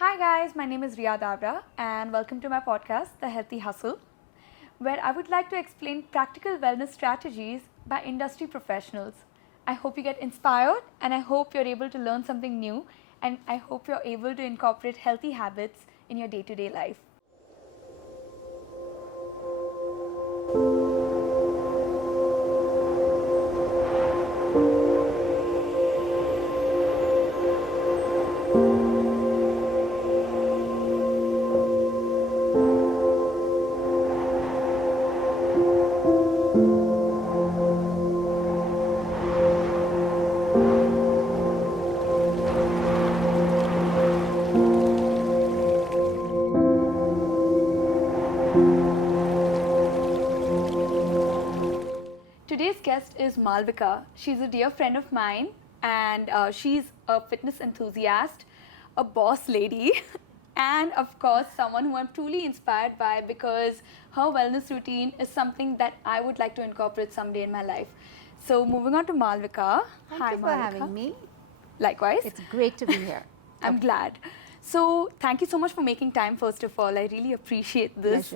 Hi guys, my name is Riya Davra and welcome to my podcast, The Healthy Hustle, where I would like to explain practical wellness strategies by industry professionals. I hope you get inspired and I hope you're able to learn something new and I hope you're able to incorporate healthy habits in your day-to-day life. Today's guest is Malavika. She's a dear friend of mine and she's a fitness enthusiast, a boss lady, and of course someone who I'm truly inspired by because her wellness routine is something that I would like to incorporate someday in my life. So moving on to Malavika. Thank you for having me. Likewise. It's great to be here. I'm glad. So thank you so much for making time first of all. I really appreciate this.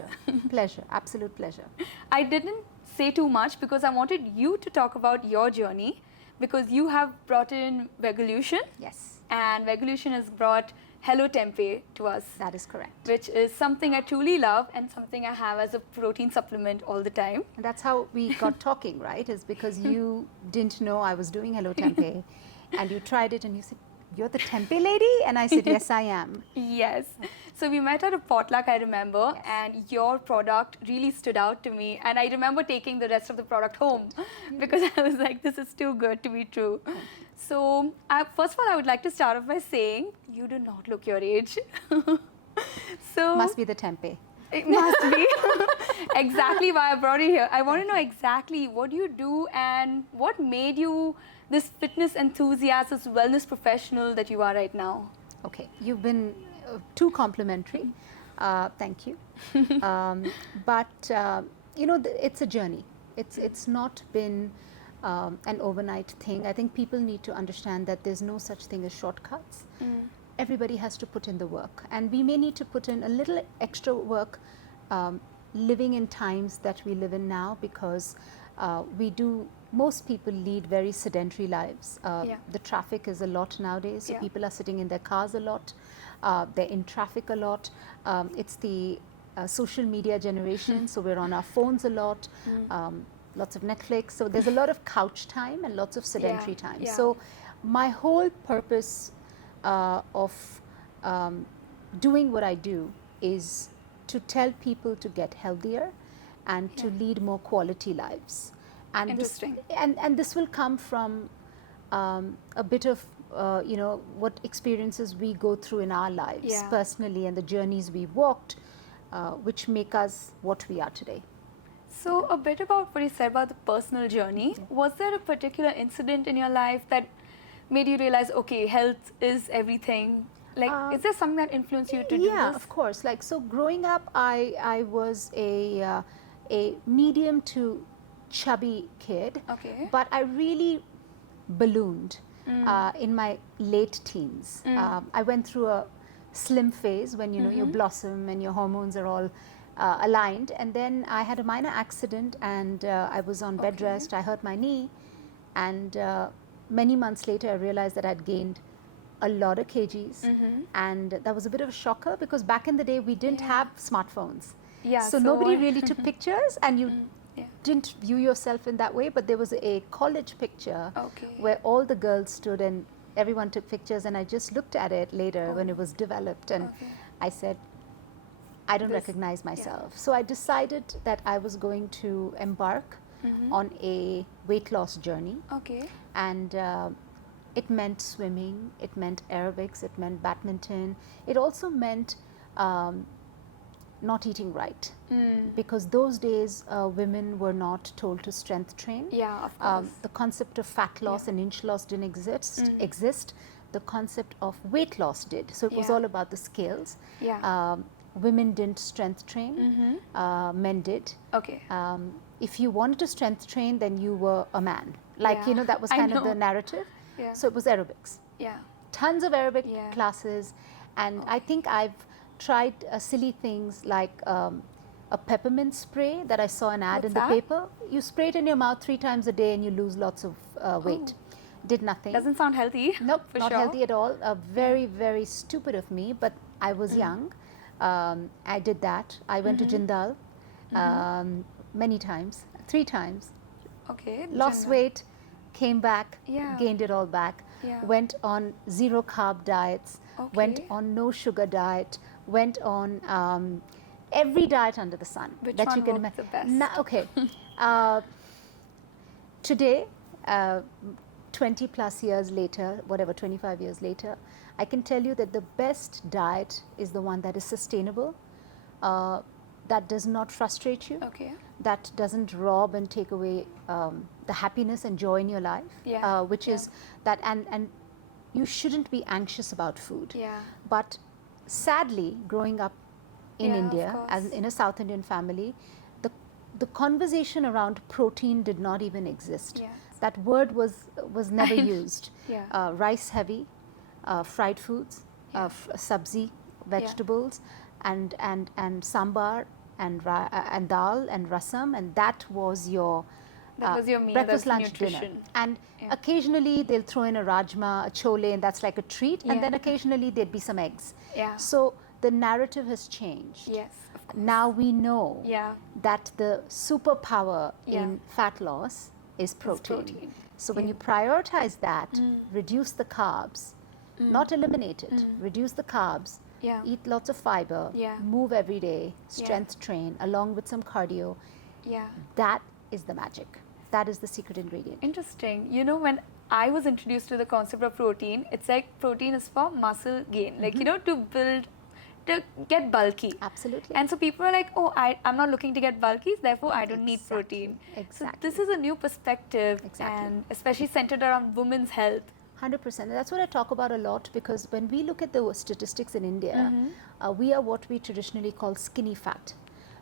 Pleasure, absolute pleasure. I didn't say too much because I wanted you to talk about your journey because you have brought in Vegulution. Yes. And Vegulution has brought Hello Tempayy to us. That is correct. Which is something I truly love and something I have as a protein supplement all the time. And that's how we got talking, right? Is because you didn't know I was doing Hello Tempayy and you tried it and you said, "You're the tempeh lady?" And I said, "Yes, I am." Yes. So we met at a potluck, I remember, Yes. and your product really stood out to me. And I remember taking the rest of the product home because I was like, this is too good to be true. So first of all, I would like to start off by saying, you do not look your age. So Must be the tempeh. it must be. Exactly why I brought you here. I want to know exactly what you do and what made you this fitness enthusiast, this wellness professional that you are right now. Okay, you've been too complimentary. Thank you. But you know, it's a journey. It's not been an overnight thing. I think people need to understand that there's no such thing as shortcuts. Everybody has to put in the work, and we may need to put in a little extra work living in times that we live in now because most people lead very sedentary lives. The traffic is a lot nowadays, so people are sitting in their cars a lot, they're in traffic a lot. It's the social media generation, so we're on our phones a lot, lots of Netflix, so there's a lot of couch time and lots of sedentary time. So my whole purpose of doing what I do is to tell people to get healthier and to lead more quality lives. And Interesting. And this will come from a bit of you know, what experiences we go through in our lives personally and the journeys we walked, which make us what we are today. So a bit about what you said about the personal journey. Was there a particular incident in your life that made you realize, okay, health is everything? Like, is there something that influenced you to do this? Yeah, of course. Like, so growing up, I was a medium to chubby kid. Okay. But I really ballooned in my late teens. I went through a slim phase when you know you blossom and your hormones are all aligned, and then I had a minor accident and I was on bed rest. I hurt my knee, and many months later I realized that I'd gained a lot of kgs, and that was a bit of a shocker because back in the day we didn't have smartphones. So nobody really took pictures, and you didn't view yourself in that way, but there was a college picture where all the girls stood and everyone took pictures, and I just looked at it later when it was developed, and I said, I don't recognize myself. So I decided that I was going to embark on a weight loss journey. And it meant swimming, it meant aerobics, it meant badminton. It also meant not eating right, because those days women were not told to strength train. Of course. The concept of fat loss and inch loss didn't exist. The concept of weight loss did. So it was all about the scales. Women didn't strength train, men did. If you wanted to strength train, then you were a man. Like, you know, that was kind of the narrative. So it was aerobics. Tons of aerobic classes. And I think I've tried silly things like a peppermint spray that I saw an ad What's in the that? paper. You spray it in your mouth 3 times a day and you lose lots of weight. Did nothing. Doesn't sound healthy. Nope, for not sure. healthy at all. Very, very stupid of me, but I was young. I did that. I went to Jindal many times, 3 times. Okay. Lost Jinnah. weight, came back, Yeah. gained it all back. Yeah. Went on 0 carb diets, went Okay. on no sugar diet, went on every diet under the sun Which that one you can worked the imagine. best? Okay. Today, 20 plus years later, whatever, 25 years later, I can tell you that the best diet is the one that is sustainable, that does not frustrate you, Okay. that doesn't rob and take away the happiness and joy in your life, Yeah, which is that, and you shouldn't be anxious about food. Yeah. But sadly, growing up in Yeah, of India, as course. in a South Indian family, the conversation around protein did not even exist. Yes. That word was never used. Yeah. Rice heavy, fried foods, sabzi, vegetables, and sambar and dal and rasam, and that was your That was your meal, breakfast, that's lunch, dinner. nutrition. And Yeah. occasionally they'll throw in a rajma, a chole, and that's like a treat. Yeah. And then occasionally there'd be some eggs. Yeah. So the narrative has changed. Yes, of course. Now we know Yeah. that the superpower Yeah. in fat loss is protein. protein. So when Yeah. you prioritize that, reduce the carbs, not eliminate it, reduce the carbs, Yeah. eat lots of fiber, Yeah. move every day, strength train along with some cardio, Yeah. that is the magic. That is the secret ingredient. Interesting. You know, when I was introduced to the concept of protein, it's like protein is for muscle gain, like, you know, to build, to get bulky. Absolutely. And so people are like, oh, I'm not looking to get bulky, therefore I don't need Exactly, protein. exactly. So this is a new perspective, Exactly. and especially centered around women's health. 100%. And that's what I talk about a lot, because when we look at the statistics in India, we are what we traditionally call skinny fat.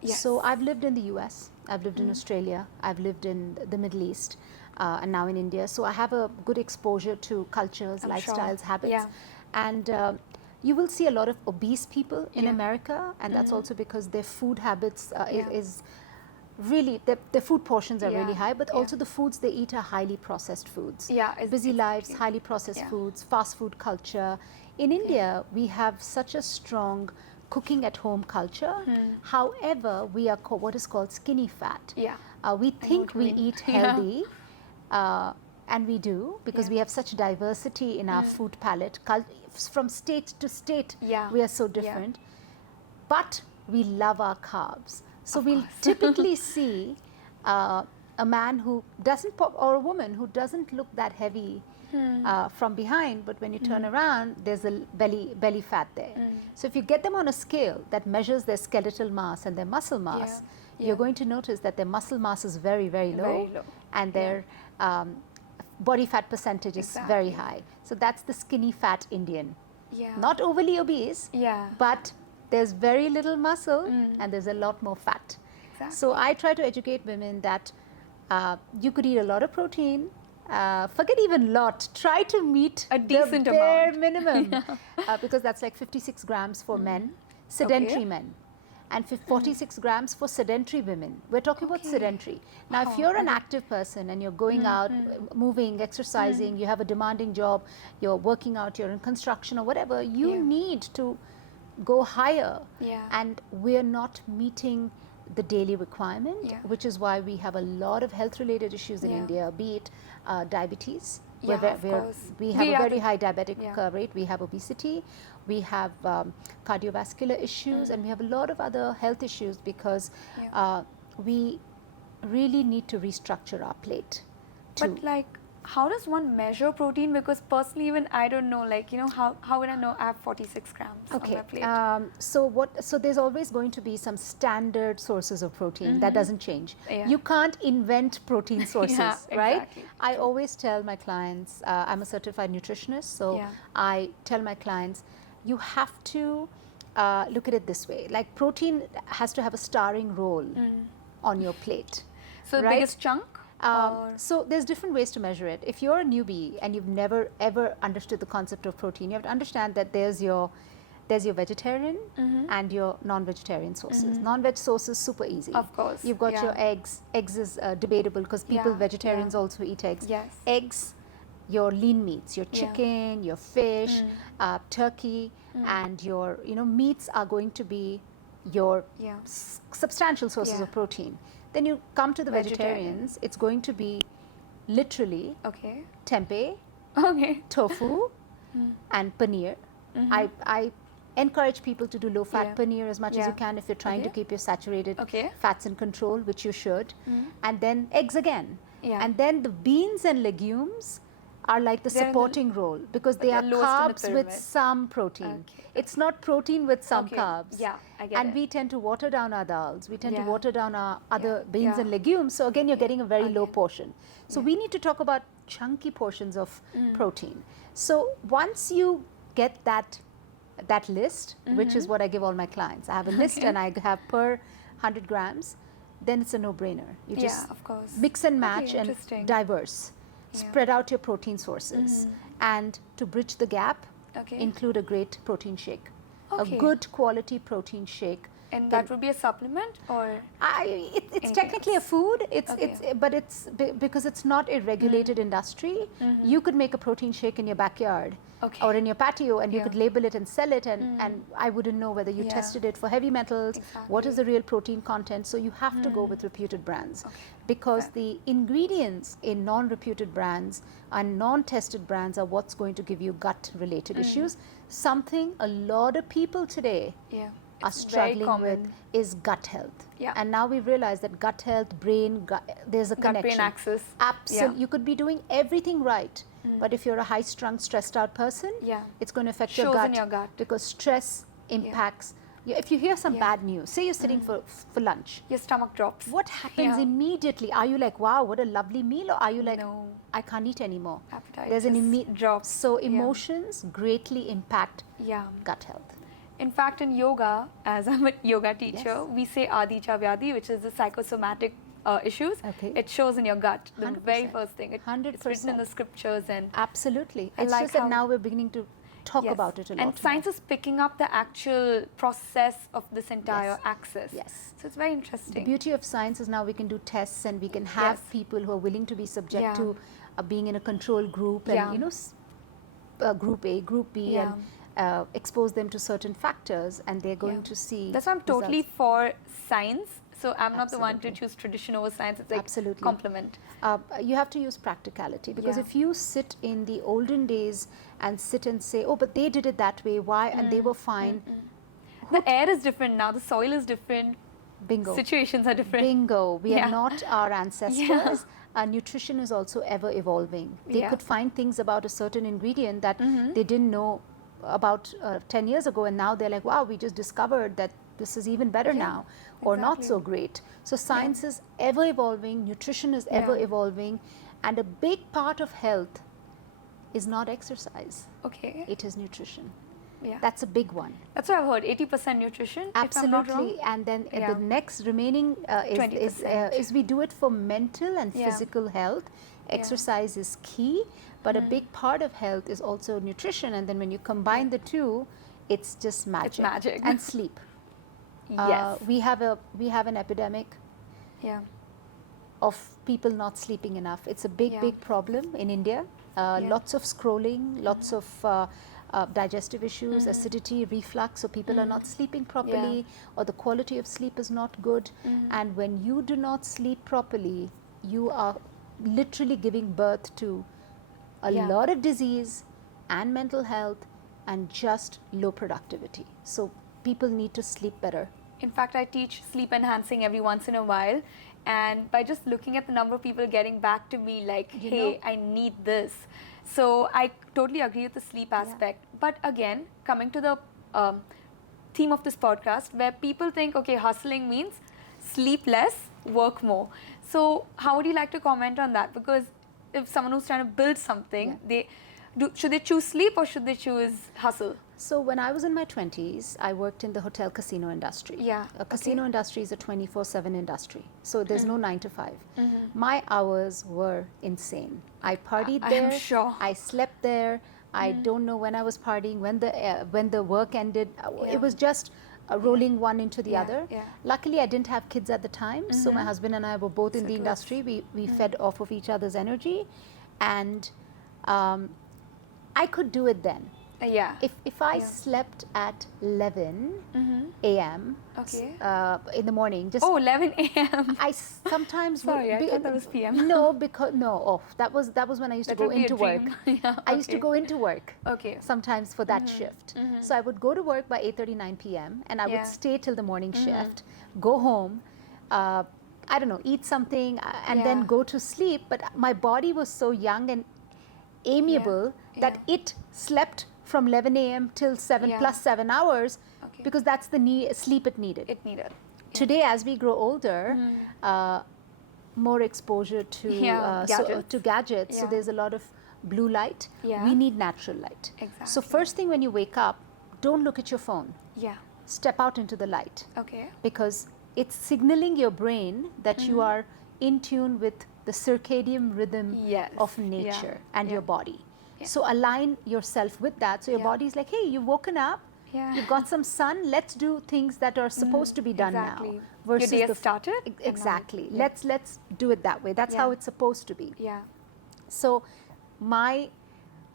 Yes. So I've lived in the US, I've lived in Australia, I've lived in the Middle East, and now in India. So I have a good exposure to cultures, I'm sure. lifestyles, habits. Yeah. And you will see a lot of obese people in Yeah. America, and that's also because their food habits Yeah. is really, their food portions are really Yeah, high, but yeah. also the foods they eat are highly processed foods. Yeah, Busy lives, exactly. highly processed Yeah. foods, fast food culture. In India, we have such a strong cooking at home culture. However, we are what is called skinny fat. Yeah. We think what you we mean. eat Yeah. healthy, and we do, because Yeah. we have such diversity in our food palette. From state to state, Yeah. we are so Yeah. different. But we love our carbs. So Of we'll course. typically see a man who doesn't or a woman who doesn't look that heavy from behind, but when you turn around, there's a belly fat there. So if you get them on a scale that measures their skeletal mass and their muscle mass, Yeah. you're going to notice that their muscle mass is very, very low, Very low. and their body fat percentage is very Exactly. high. So that's the skinny fat Indian. Yeah. Not overly obese, Yeah. but there's very little muscle and there's a lot more fat. Exactly. So I try to educate women that you could eat a lot of protein, forget even lot, try to meet A decent the bare amount. minimum, because that's like 56 grams for men, sedentary Okay. men, and 46 grams for sedentary women. We're talking about Okay. sedentary. Now, if Wow, you're an active person and you're going out, moving, exercising, you have a demanding job, you're working out, you're in construction or whatever, you Yeah. need to go higher. Yeah. And we're not meeting the daily requirement, Yeah. which is why we have a lot of health related issues in Yeah. India, be it diabetes. Yeah, of course. We have We a are very the- high diabetic Yeah. rate, we have obesity, we have cardiovascular issues, and we have a lot of other health issues because Yeah. we really need to restructure our plate. But like, how does one measure protein? Because personally, even I don't know. Like, you know, how would I know I have 46 grams on my plate? So there's always going to be some standard sources of protein that doesn't change. Yeah. You can't invent protein sources, right? exactly. I always tell my clients, I'm a certified nutritionist, so Yeah. I tell my clients, you have to look at it this way. Like, protein has to have a starring role on your plate. So the right? biggest chunk? Or- So there's different ways to measure it. If you're a newbie and you've never ever understood the concept of protein, you have to understand that there's your there's your vegetarian and your non-vegetarian sources. Non-veg sources, super easy. Of course. You've got your eggs. Eggs is debatable because people, vegetarians also eat eggs. Yes. Eggs, your lean meats, your chicken, your fish, turkey, and your, meats are going to be your substantial sources of protein. Then you come to the vegetarians, it's going to be literally tempeh, tofu, and paneer. I encourage people to do low-fat paneer as much as you can if you're trying to keep your saturated fats in control, which you should. And then eggs again. And then the beans and legumes are like the supporting role because they are carbs with some protein. It's not protein with some carbs. Yeah, I get and we tend to water down our dals. We tend to water down our other beans and legumes. So again, you're getting a very low portion. So we need to talk about chunky portions of protein. So once you get that list, which is what I give all my clients. I have a list and I have per 100 grams, then it's a no-brainer. You just of course. mix and match and diverse. Spread out your protein sources. And to bridge the gap, include a great protein shake. A good quality protein shake. And that would be a supplement or? It's technically a food, but it's because it's not a regulated industry. You could make a protein shake in your backyard or in your patio and you could label it and sell it and I wouldn't know whether you tested it for heavy metals, what is the real protein content. So you have to go with reputed brands because the ingredients in non-reputed brands and non-tested brands are what's going to give you gut related issues. Something a lot of people today are struggling with is gut health. And now we've realized that gut health, brain, there's a connection. Gut-brain axis. Absolutely. You could be doing everything right, but if you're a high-strung, stressed-out person, it's going to affect your gut because stress impacts. If you hear some bad news, say you're sitting for lunch. Your stomach drops. What happens immediately? Are you like, wow, what a lovely meal? Or are you like, no, I can't eat anymore? Appetite There's an immediate drop. So emotions greatly impact gut health. In fact, in yoga, as I'm a yoga teacher, we say Adi Cha Vyadi, which is the psychosomatic issues. It shows in your gut, the 100%. very first thing. It's 100%. written in the scriptures. And absolutely. I It's like just that now we're beginning to talk about it a lot. And science is picking up the actual process of this entire axis. So it's very interesting. The beauty of science is now we can do tests and we can have people who are willing to be subject to being in a control group and, group A, group B, and expose them to certain factors and they're going to see. That's why I'm totally for science. So I'm not the one to choose tradition over science. It's like complement. You have to use practicality because if you sit in the olden days and sit and say, oh, but they did it that way, why? And they were fine. The air is different now. The soil is different. Bingo. Situations are different. Bingo. We are not our ancestors. Our nutrition is also ever evolving. They could find things about a certain ingredient that they didn't know about 10 years ago and now they're like, wow, we just discovered that this is even better now or not so great. So science is ever evolving, nutrition is ever evolving, and a big part of health is not exercise. It is nutrition. That's a big one. That's what I've heard, 80% nutrition, absolutely. If I'm not wrong. And then the next remaining is we do it for mental and physical health. Exercise is key, but a big part of health is also nutrition. And then when you combine the two, it's just magic. It's magic. And sleep. We have an epidemic of people not sleeping enough. It's a big problem in India. Lots of scrolling, lots of digestive issues, acidity, reflux, so people are not sleeping properly or the quality of sleep is not good. And when you do not sleep properly, you are literally giving birth to a lot of disease and mental health and just low productivity. So people need to sleep better. In fact, I teach sleep enhancing every once in a while, and by just looking at the number of people getting back to me like, hey, I need this. So I totally agree with the sleep aspect. But again, coming to the theme of this podcast, where people think, okay, hustling means sleep less, work more. So how would you like to comment on that? Because if someone who's trying to build something, should they choose sleep or should they choose hustle? So when I was in my 20s, I worked in the hotel casino industry. A casino industry is a 24/7 industry. So there's no 9 to 5. My hours were insane. I partied there. I'm sure. I slept there. I don't know when I was partying, when the work ended. Yeah. It was just rolling one into the Yeah, other. yeah. Luckily, I didn't have kids at the time, so my husband and I were both in So the it was- industry. We fed off of each other's energy, and I could do it then. Yeah. If I Yeah. slept at 11 a.m. Okay. In the morning, just Oh, 11 a.m. I sometimes would Sorry, I thought that was PM. No, because that was when I used That to go would be a into work. dream. Yeah, I used to okay. go into work Okay. sometimes for that shift. So I would go to work by 8:39 p.m. and I Yeah. would stay till the morning shift, go home, I don't know, eat something, and then Yeah. go to sleep. But my body was so young and amiable that Yeah. it slept from 11 a.m. till 7 Yeah. plus 7 hours Okay. because that's the sleep it needed. It needed. Today, as we grow older, more exposure to Yeah, gadgets. to gadgets. So Yeah. there's a lot of blue light. Yeah. We need natural light. Exactly. So first thing when you wake up, don't look at your phone. Yeah. Step out into the light Okay. because it's signaling your brain that you are in tune with the circadian rhythm Yes. of Yeah. nature and Yeah. your body. Yeah. So align yourself with that. So your Yeah. body's like, hey, you've woken up. Yeah. You've got some sun. Let's do things that are supposed to be done Exactly. now. Your day the started. and now exactly. yeah. Let's do it that way. That's how Yeah. it's supposed to be. Yeah. So my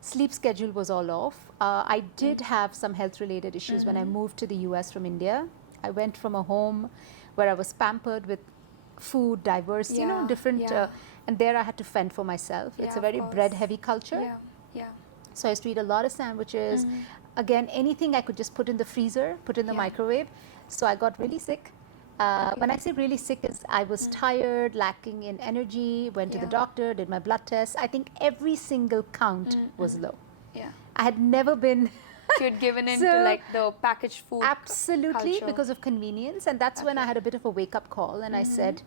sleep schedule was all off. I did have some health related issues when I moved to the US from India. I went from a home where I was pampered with food, diverse, Yeah, different, yeah. and there I had to fend for myself. It's Yeah, a very of bread course. heavy culture. Yeah. Yeah. So I used to eat a lot of sandwiches. Again, anything I could just put in the freezer, put in the Yeah. microwave. So I got really sick. When I say really sick, is I was tired, lacking in energy, went to the Yeah. doctor, did my blood test. I think every single count was low. Yeah. I had never been So you'd given in So- to like the packaged food. absolutely culture. because of convenience, and that's when I Okay. had a bit of a wake up call, and I said,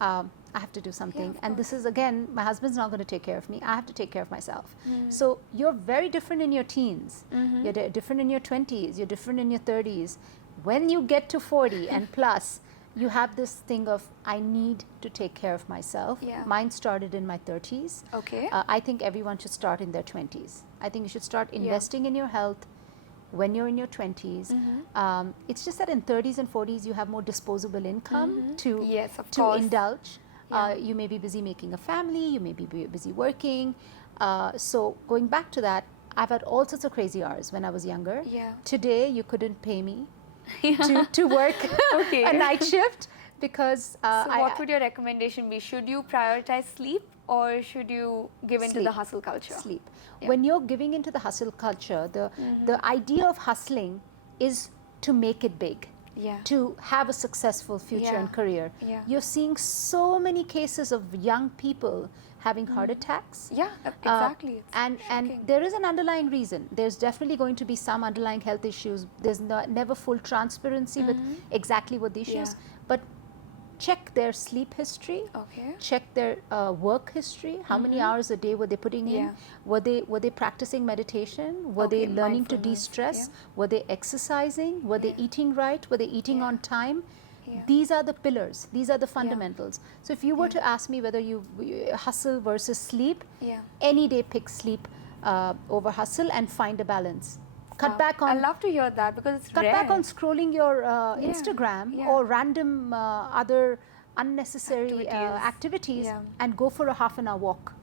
I have to do something. of And this is again, my husband's not going to take care of me. I have to take care of myself. Mm. So you're very different in your teens. Mm-hmm. You're different in your 20s. You're different in your 30s. When you get to 40 and plus, you have this thing of I need to take care of myself. Yeah. Mine started in my 30s. Okay. I think everyone should start in their 20s. I think you should start investing in your health when you're in your 20s. It's just that in 30s and 40s you have more disposable income to Yes, of to course. indulge. Yeah. You may be busy making a family, you may be busy working. So going back to that, I've had all sorts of crazy hours when I was younger. Yeah. Today you couldn't pay me to work Okay. a night shift because So what would your recommendation be? Should you prioritize sleep or should you give in to the Sleep. hustle culture? sleep. Yeah. When you're giving into the hustle culture, the idea of hustling is to make it big. Yeah. To have a successful future Yeah. and career. Yeah. You're seeing so many cases of young people having heart attacks. Yeah, exactly. It's And shocking. there is an underlying reason. There's definitely going to be some underlying health issues. There's never full transparency with exactly what the issues. Yeah. But check their sleep history. Okay. Check their work history. How many hours a day were they putting in? Yeah. Were they practicing meditation? Were Okay, they learning to mindfulness, de-stress? yeah. Were they exercising? Were they Yeah. eating right? Were they eating Yeah. on time? Yeah. These are the pillars. These are the fundamentals. So if you were to ask me whether you hustle versus sleep, Yeah. any day pick sleep over hustle and find a balance. Cut Wow. back on I love to hear that because it's cut rare. back on scrolling your Yeah, Instagram yeah. or random other unnecessary Activities. activities Yeah. and go for a half an hour walk.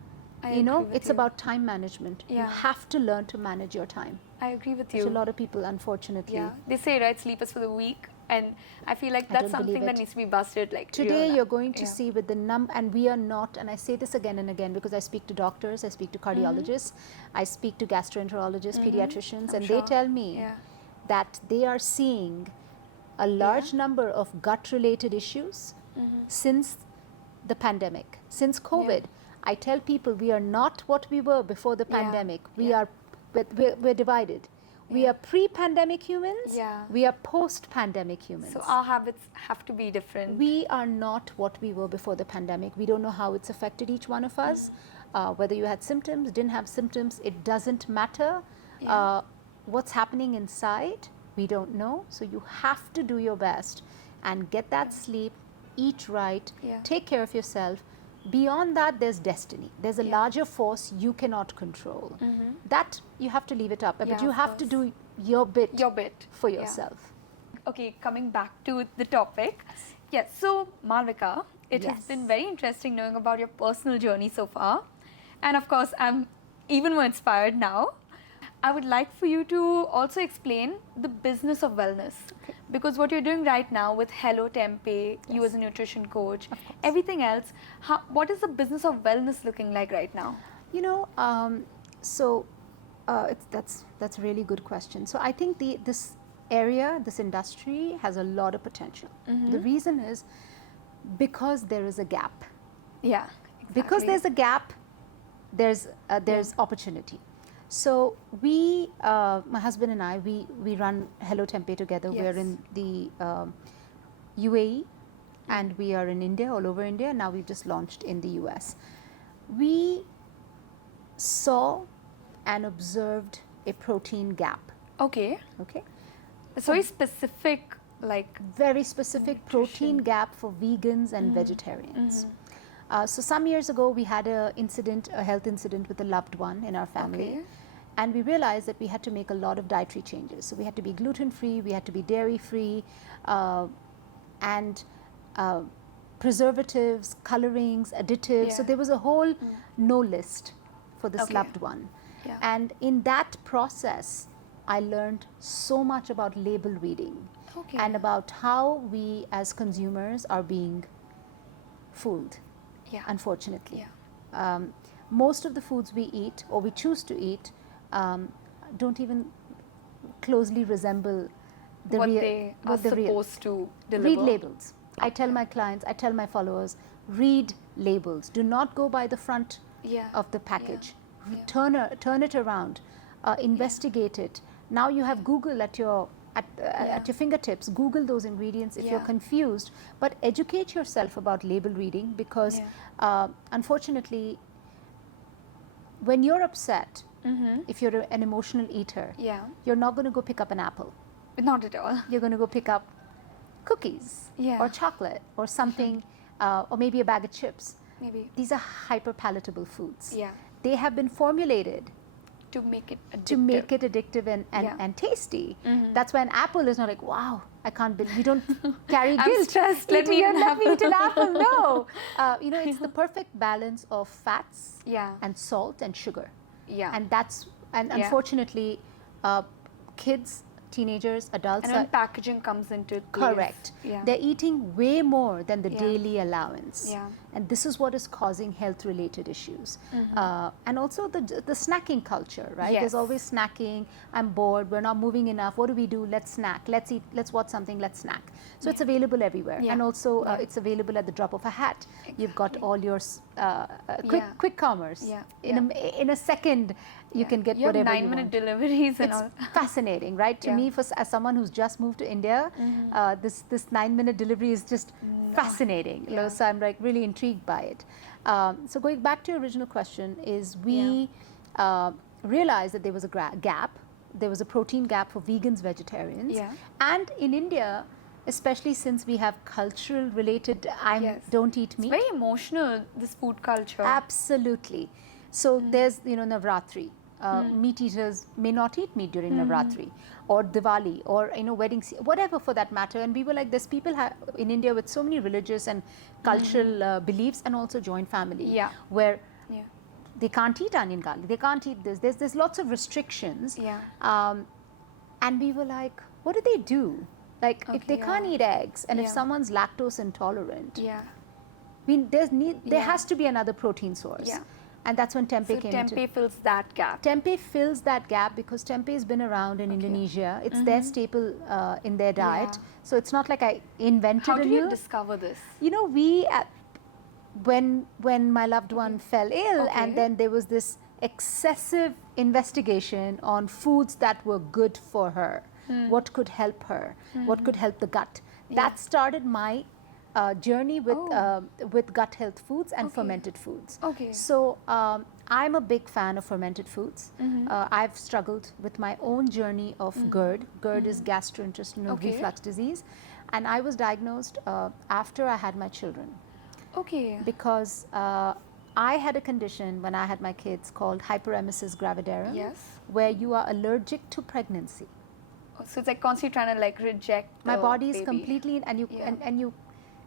I You know, agree with it's you. about time management. You Yeah. have to learn to manage your time. I agree with Which you. a lot of people, unfortunately, Yeah, they say right, sleep is for the weak, and I feel like I that's don't believe something that it. needs to be busted. Like today real- you're going to yeah. see with the and we are not, and I say this again and again because I speak to doctors, I speak to cardiologists, I speak to gastroenterologists, pediatricians, I'm and sure. they tell me Yeah. that they are seeing a large number of gut related issues since the pandemic, since COVID. I tell people we are not what we were before the Yeah. pandemic. We Yeah. are, we're divided. We Yeah. are pre-pandemic humans. Yeah. We are post-pandemic humans. So our habits have to be different. We are not what we were before the pandemic. We don't know how it's affected each one of us. Whether you had symptoms, didn't have symptoms, it doesn't matter. Yeah. What's happening inside, we don't know. So you have to do your best and get that sleep, eat right, Yeah. take care of yourself. Beyond that, there's destiny. There's a larger force you cannot control. That you have to leave it up, but you of have to course. do your bit, Your bit. for Yeah. yourself. Okay, coming back to the topic. Yes, so Malvika, it has Yes. been very interesting knowing about your personal journey so far. And of course, I'm even more inspired now. I would like for you to also explain the business of wellness. Because what you're doing right now with Hello Tempayy, you as a nutrition coach, everything else, what is the business of wellness looking like right now? You know, that's a really good question. So I think this area, this industry has a lot of potential. The reason is because there is a gap. Yeah, exactly. Because there's a gap, there's opportunity. So we, my husband and I, we run Hello Tempayy together. Yes. We're in the UAE, and we are in India, all over India. Now we've just launched in the US. We saw and observed a protein gap. Okay. Okay, It's very specific, like, very specific protein Nutrition. gap for vegans and vegetarians. So some years ago, we had a health incident with a loved one in our family. Okay. And we realized that we had to make a lot of dietary changes. So we had to be gluten-free, we had to be dairy-free, and preservatives, colorings, additives. So Yeah. there was a whole no list for this Okay. loved one. Yeah. And in that process, I learned so much about label reading Okay. and about how we as consumers are being fooled, Yeah. unfortunately. Yeah. Most of the foods we eat or we choose to eat don't even closely resemble the what real, they are what the real. supposed to deliver. Read labels. I tell my clients, I tell my followers, read labels. Do not go by the front Yeah. of the package. Yeah. Turn it around, investigate it. Now you have Google at your fingertips. Google those ingredients if you're Yeah. confused, but educate yourself about label reading because unfortunately, when you're upset, if you're an emotional eater, Yeah. you're not going to go pick up an apple. Not at all. You're going to go pick up cookies Yeah. or chocolate or something, or maybe a bag of chips. Maybe. These are hyper palatable foods. Yeah. They have been formulated To make it addictive. to make it addictive Yeah. and tasty. That's why an apple is not like, wow, I can't believe, we don't carry I'm guilt. stressed, let me eat an Let me eat an apple. apple. No. You know, it's the perfect balance of fats Yeah. and salt and sugar. Yeah. And unfortunately, kids, teenagers, adults And are when packaging comes into place. correct. Yeah. They're eating way more than the Yeah. daily allowance. Yeah. And this is what is causing health-related issues. And also the snacking culture, right? Yes. There's always snacking. I'm bored. We're not moving enough. What do? Let's snack. Let's eat. Let's watch something. Let's snack. So it's available everywhere. Yeah. And also Yeah. it's available at the drop of a hat. You've got Exactly. all your Yeah. quick commerce. Yeah. In a second, you Yeah. can get You have whatever you 9-minute want. deliveries and It's all. fascinating, right? To Yeah. me, as someone who's just moved to India, this 9-minute delivery is just fascinating. You know, Yeah. so I'm like really intrigued by it. So going back to your original question, is we realized that there was a gap. There was a protein gap for vegans, vegetarians, Yeah. and in India, especially since we have cultural related, Yes. don't eat meat. It's very emotional, this food culture. Absolutely. So there's, Navratri. Meat eaters may not eat meat during Navratri or Diwali or, weddings, whatever for that matter. And we were like, there's people in India with so many religious and cultural beliefs and also joint family Yeah. where Yeah. they can't eat onion garlic, they can't eat this. There's lots of restrictions. Yeah. And we were like, what do they do? Like if Okay, they can't yeah. eat eggs and if Yeah. someone's lactose intolerant, Yeah. there Yeah. has to be another protein source. Yeah. And that's when tempeh So came into. tempeh fills that gap. Tempeh fills that gap because tempeh has been around in Indonesia. It's their staple in their diet. Yeah. So it's not like I invented How a did new. you discover this? When my loved one fell ill, Okay. and then there was this excessive investigation on foods that were good for her, what could help her, what could help the gut. That started my journey with gut health foods and fermented foods. Okay. So I'm a big fan of fermented foods. I've struggled with my own journey of GERD. GERD is gastrointestinal Okay. reflux disease, and I was diagnosed after I had my children. Okay. because I had a condition when I had my kids called hyperemesis gravidarum, Yes. where you are allergic to pregnancy. So it's like constantly trying to like reject My the body is baby. completely, and you Yeah. and you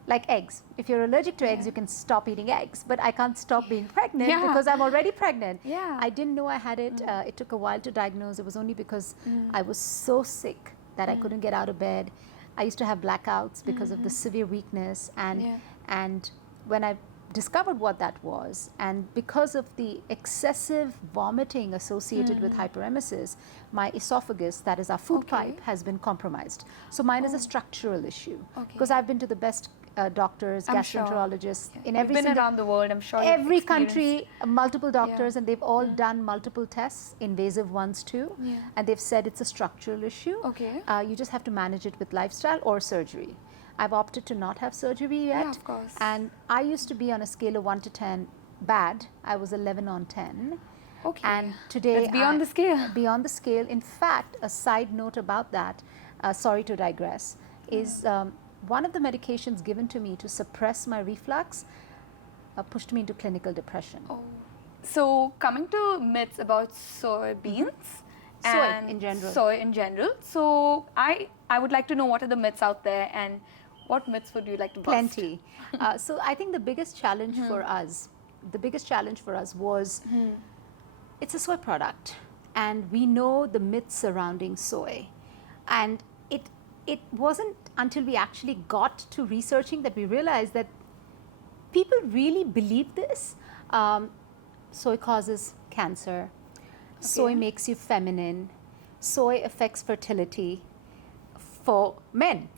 like eggs. If you're allergic to eggs, Yeah. you can stop eating eggs, but I can't stop being pregnant Yeah. because I'm already pregnant. Yeah. I didn't know I had it. It took a while to diagnose. It was only because I was so sick that I couldn't get out of bed. I used to have blackouts because of the severe weakness, Yeah. and when I discovered what that was, and because of the excessive vomiting associated with hyperemesis, my esophagus, that is our food Okay. pipe, has been compromised. So mine is a structural issue, Okay. because I've been to the best doctors, I'm sure. gastroenterologists in You've every been single around the world, I'm sure. you've every experienced- country, multiple doctors, and they've all done multiple tests, invasive ones too, Yeah. and they've said it's a structural issue. Okay. You just have to manage it with lifestyle or surgery. I've opted to not have surgery yet. Yeah, of course. And I used to be on a scale of 1 to 10 bad. I was 11 on 10. Okay. And today That's beyond the scale. Beyond the scale. In fact, a side note about that, sorry to digress, is one of the medications given to me to suppress my reflux pushed me into clinical depression. Oh. So coming to myths about soybeans Soy and in general. soy in general. So I would like to know what are the myths out there and what myths would you like to bust? Plenty. So I think the biggest challenge for us, was it's a soy product, and we know the myths surrounding soy, and it wasn't until we actually got to researching that we realized that people really believe this. Soy causes cancer. Soy makes you feminine. Soy affects fertility for men.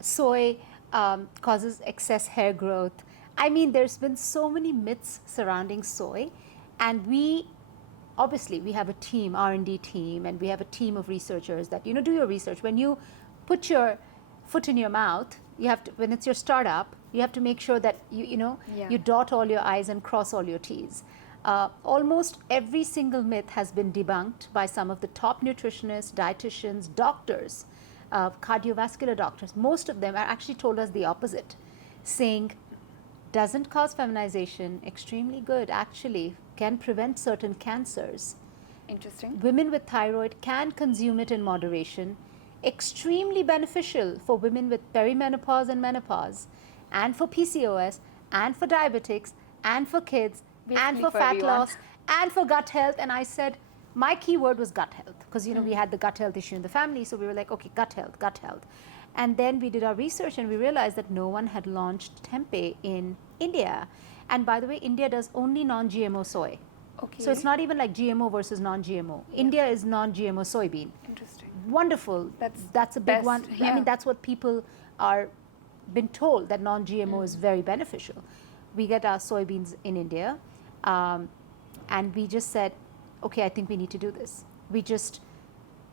Soy causes excess hair growth. I mean, there's been so many myths surrounding soy, and we have a team, R&D team, and we have a team of researchers that do your research. When you put your foot in your mouth, you have to, when it's your startup, you have to make sure that you dot all your I's and cross all your T's. Almost every single myth has been debunked by some of the top nutritionists, dietitians, doctors, cardiovascular doctors. Most of them are actually told us the opposite, saying doesn't cause feminization, extremely good, actually can prevent certain cancers. Interesting. Women with thyroid can consume it in moderation, extremely beneficial for women with perimenopause and menopause, and for PCOS, and for diabetics, and for kids, and Basically for for fat everyone. loss, and for gut health. And I said, my key word was gut health, because we had the gut health issue in the family, so we were like, okay, gut health. And then we did our research, and we realized that no one had launched tempeh in India. And by the way, India does only non-GMO soy. Okay. So it's not even like GMO versus non-GMO. India is non-GMO soybean. Interesting. Wonderful. That's a big best, one. I yeah. mean, that's what people are been told, that non-GMO is very beneficial. We get our soybeans in India, and we just said, okay, I think we need to do this. We just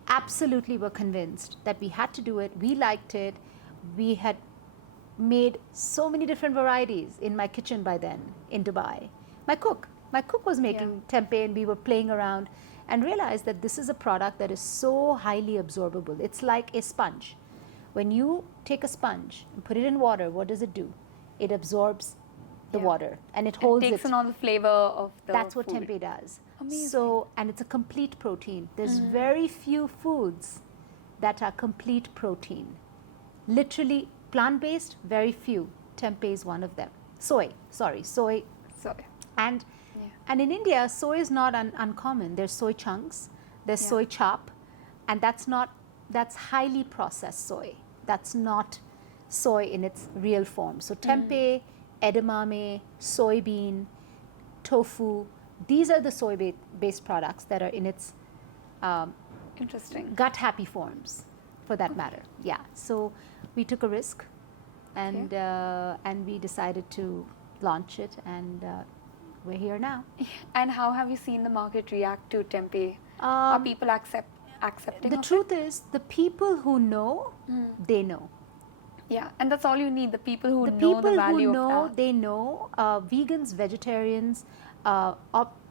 absolutely were convinced that we had to do it. We liked it. We had made so many different varieties in my kitchen by then in Dubai. My cook was making tempeh, and we were playing around and realized that this is a product that is so highly absorbable. It's like a sponge. When you take a sponge and put it in water, what does it do? It absorbs the water, and it holds It it. takes in all the flavor of the That's what food. tempeh does. Amazing. So, and it's a complete protein. There's very few foods that are complete protein. Literally plant-based, very few. Tempeh is one of them. Soy. Soy. And in India, soy is not uncommon. There's soy chunks, there's soy chop, and that's highly processed soy. That's not soy in its real form. So tempeh, edamame, soybean, tofu, these are the soy-based products that are in its Interesting. gut-happy forms, for that matter. Yeah. So we took a risk, and we decided to launch it, and we're here now. And how have you seen the market react to tempeh? Are people accepting The of truth is, the people who know, they know. Yeah, and that's all you need. The people who The know people the value who know, of that. they know. Vegans, vegetarians,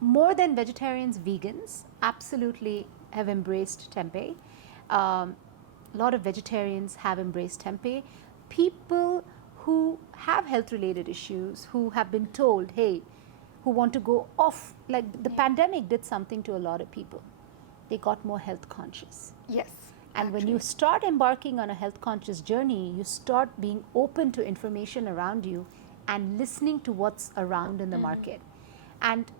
more than vegetarians, vegans absolutely have embraced tempeh. A lot of vegetarians have embraced tempeh. People who have health related issues, who have been told, hey, who want to go off, like the pandemic did something to a lot of people. They got more health conscious. Yes. And when you start embarking on a health conscious journey, you start being open to information around you and listening to what's around in the market. And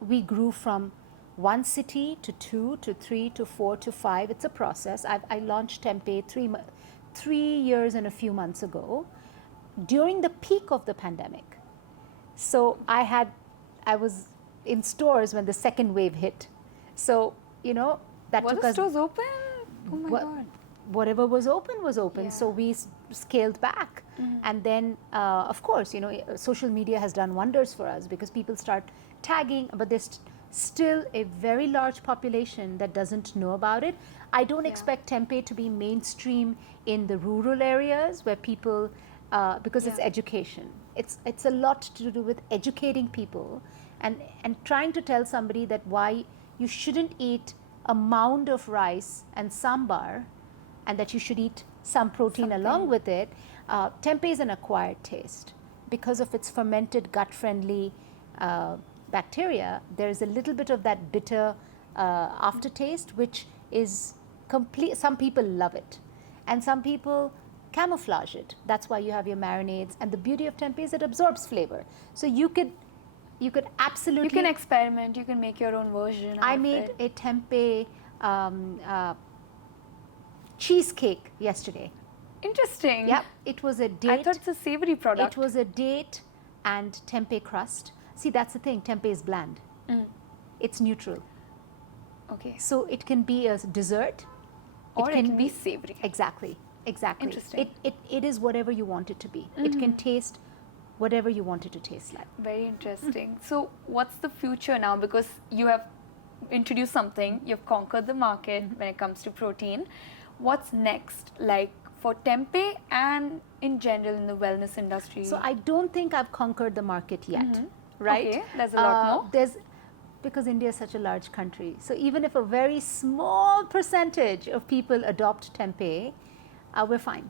we grew from 1 city to 2 to 3 to 4 to 5. It's a process. I launched Tempayy 3 years and a few months ago during the peak of the pandemic. So I was in stores when the second wave hit. So, you know, that Were took the us. stores open? Oh my What- God. Whatever was open was open. Yeah. So we scaled back. And then, of course, you know, social media has done wonders for us because people start tagging, but there's still a very large population that doesn't know about it. I don't expect Tempayy to be mainstream in the rural areas where people, because it's education. It's a lot to do with educating people and trying to tell somebody that why you shouldn't eat a mound of rice and sambar, and that you should eat some protein along with it. Tempeh is an acquired taste. Because of its fermented gut-friendly bacteria, there is a little bit of that bitter aftertaste, which is complete. Some people love it, and some people camouflage it. That's why you have your marinades. And the beauty of tempeh is it absorbs flavor. So you could absolutely. You can experiment. You can make your own version. I made a tempeh cheesecake yesterday. Interesting. Yep, it was a date. I thought it's a savory product. It was a date and tempeh crust. See, that's the thing. Tempeh is bland. It's neutral. Okay. So it can be a dessert. Or it can be savory. Exactly. Interesting. It is whatever you want it to be. It can taste whatever you want it to taste like. Very interesting. So what's the future now? Because you have introduced something, you've conquered the market when it comes to protein. What's next, like for tempeh and in general in the wellness industry? So I don't think I've conquered the market yet, right? Okay, there's a lot more. Because India is such a large country. So even if a very small percentage of people adopt tempeh, we're fine.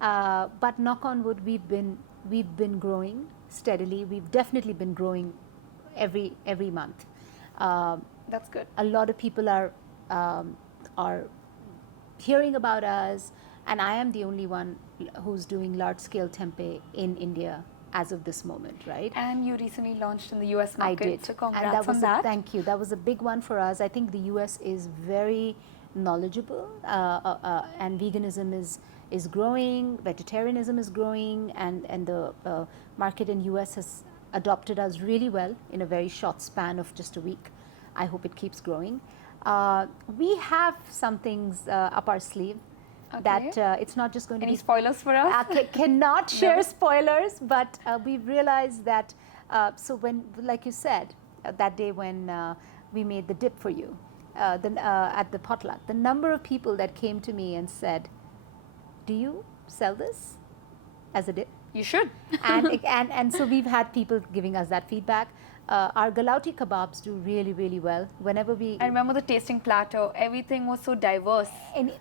But knock on wood, we've been growing steadily. We've definitely been growing every month. That's good. A lot of people are hearing about us, and I am the only one who's doing large scale tempeh in India as of this moment, right? And you recently launched in the US I market. did. So congrats and that was on that. Thank you. That was a big one for us. I think the US is very knowledgeable, and veganism is growing, vegetarianism is growing, and the market in US has adopted us really well in a very short span of just a week. I hope it keeps growing. We have some things up our sleeve that it's not just going to Any be spoilers for us? I cannot share spoilers, but we've realized that, so when, like you said, that day when we made the dip for you, at the potluck, the number of people that came to me and said, do you sell this as a dip? You should. and so we've had people giving us that feedback. Our galauti kebabs do really, really well. Whenever we... I remember the tasting platter. Everything was so diverse. And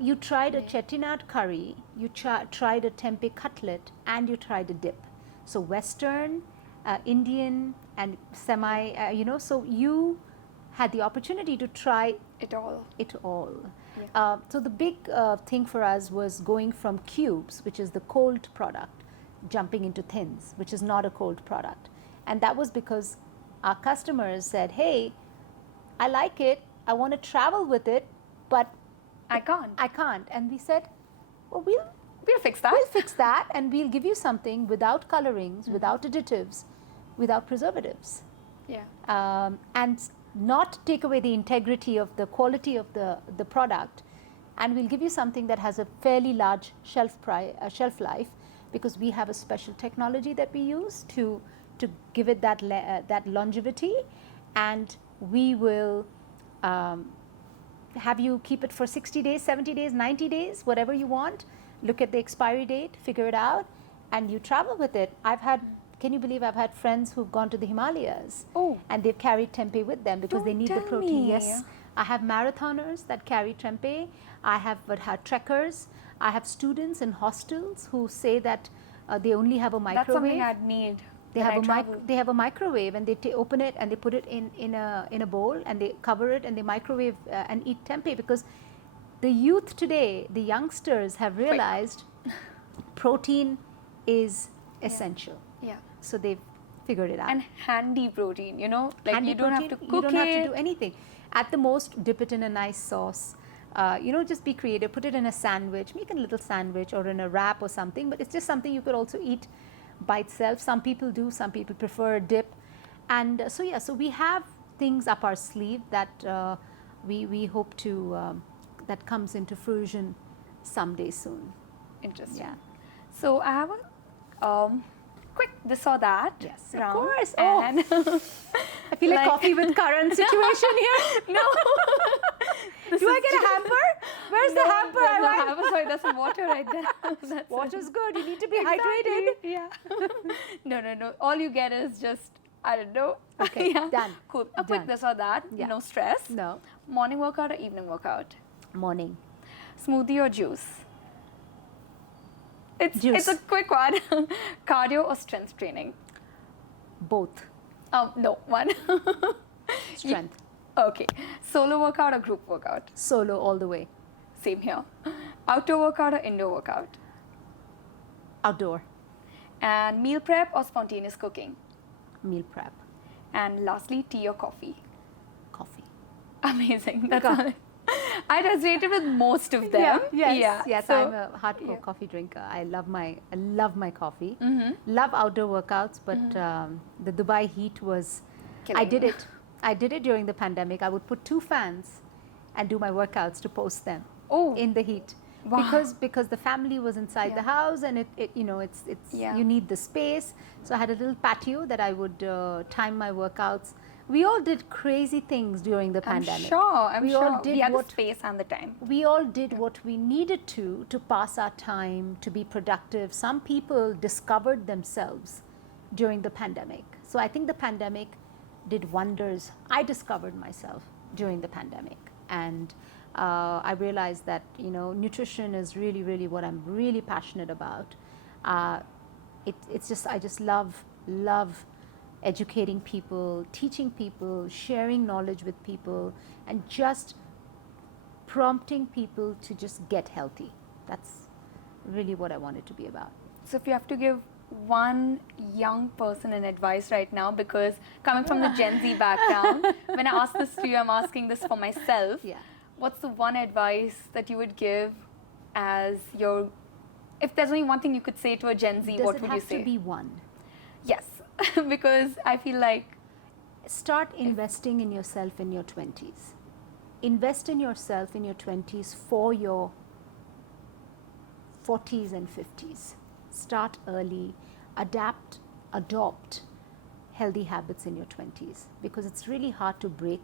you tried a chettinad curry, you tried a tempeh cutlet, and you tried a dip. So Western, Indian, and semi, so you had the opportunity to try It all. Yeah. So the big thing for us was going from cubes, which is the cold product, jumping into thins, which is not a cold product. And that was because our customers said, hey, I like it, I want to travel with it, but I can't. And we said, well, We'll fix that. we'll fix that, and we'll give you something without colorings, without additives, without preservatives. Yeah. And not take away the integrity of the quality of the product, and we'll give you something that has a fairly large shelf life, because we have a special technology that we use to give it that longevity, and we will have you keep it for 60 days, 70 days, 90 days, whatever you want. Look at the expiry date, figure it out, and you travel with it. Can you believe I've had friends who've gone to the Himalayas, and they've carried tempeh with them because they need the protein. Yes, I have marathoners that carry tempeh. I have had trekkers. I have students in hostels who say that They only have a microwave. That's something I'd need. They have a microwave, and they open it and they put it in a bowl, and they cover it and they microwave and eat tempeh, because the youth today, the youngsters, have realized protein is essential. Yeah. So they've figured it out. And handy protein, you know, like Handy you don't protein, have to cook you don't have to it. do anything. At the most, dip it in a nice sauce. Just be creative. Put it in a sandwich. Make a little sandwich or in a wrap or something. But it's just something you could also eat by itself. Some people do. Some people prefer a dip. And so we have things up our sleeve that we hope to that comes into fruition someday soon. Interesting. Yeah. So I have a quick this or that. Yes, round, of course. And I feel like coffee with currant situation here. No. Do I get a hamper? Where's the hamper? There's no hamper. Sorry, there's some water right there. Water's good. You need to be Exactly. hydrated. Yeah. No. All you get is just, I don't know. Okay, Yeah. done. Cool. A quick Done. this or that. Yeah. No stress. No. Morning workout or evening workout? Morning. Smoothie or juice? It's Juice. a quick one. Cardio or strength training? Both. No, one. Strength. Okay. Solo workout or group workout? Solo all the way. Same here. Outdoor workout or indoor workout? Outdoor. And meal prep or spontaneous cooking? Meal prep. And lastly, tea or coffee? Coffee. Amazing. That's all. I resonated with most of them. Yes. So, I'm a hardcore coffee drinker. I love my coffee. Mm-hmm. Love outdoor workouts, but the Dubai heat was. I Killing. did it. I did it during the pandemic. I would put 2 fans and do my workouts to post them in the heat. Wow. Because the family was inside the house, and it's you need the space. So I had a little patio that I would time my workouts. We all did crazy things during the pandemic. I'm sure. All did we had what the space and the time. we all did what we needed to pass our time, to be productive. Some people discovered themselves during the pandemic. So I think the pandemic did wonders. I discovered myself during the pandemic, and I realized that nutrition is really, really what I'm really passionate about. It's just I just love educating people, teaching people, sharing knowledge with people, and just prompting people to just get healthy. That's really what I want it to be about. So if you have to give one young person an advice right now, because coming from the Gen Z background, when I ask this to you, I'm asking this for myself. Yeah. What's the one advice that you would give as your, if there's only one thing you could say to a Gen Z, what would you say? Does it have to be one? Yes, because I feel like Start investing in yourself in your 20s. Invest in yourself in your 20s for your 40s and 50s. Start early, adopt healthy habits in your 20s, because it's really hard to break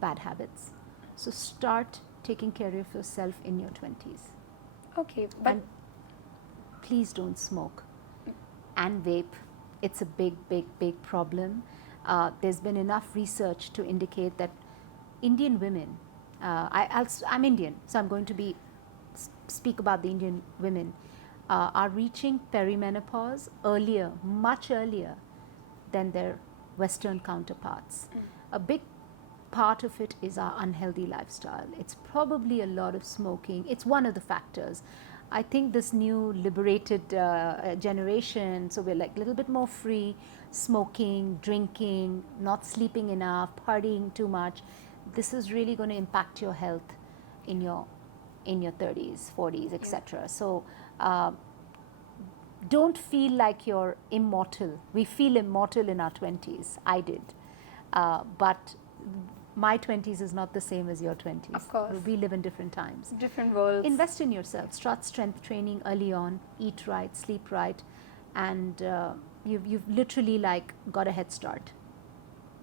bad habits. So start taking care of yourself in your 20s. okay, but And please don't smoke and vape. It's a big problem. There's been enough research to indicate that Indian women, I'm Indian, so I'm going to speak about the Indian women, are reaching perimenopause earlier, much earlier than their Western counterparts. A big part of it is our unhealthy lifestyle. It's probably a lot of smoking. It's one of the factors. I think this new liberated generation, so we're like a little bit more free, smoking, drinking, not sleeping enough, partying too much. This is really going to impact your health in your 30s, 40s, etc. So don't feel like you're immortal. We feel immortal in our 20s. I did. But my 20s is not the same as your 20s. Of course. We live in different times. different worlds. Invest in yourself. Start strength training early on. Eat right, sleep right, and you've literally like got a head start.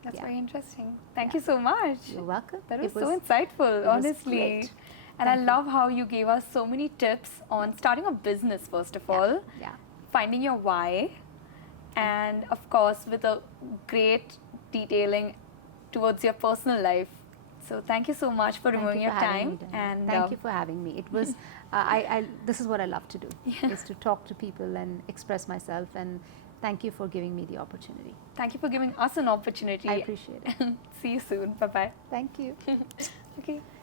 That's Yeah. very interesting. Thank you so much. You're welcome. That was It so insightful, was honestly. great. And I Thank you. love how you gave us so many tips on starting a business, first of all, Yeah. finding your why, and of course, with a great detailing towards your personal life. So thank you so much for removing your time. And thank you for having me. It was, this is what I love to do, is to talk to people and express myself. And thank you for giving me the opportunity. Thank you for giving us an opportunity. I appreciate it. See you soon. Bye-bye. Thank you. Okay.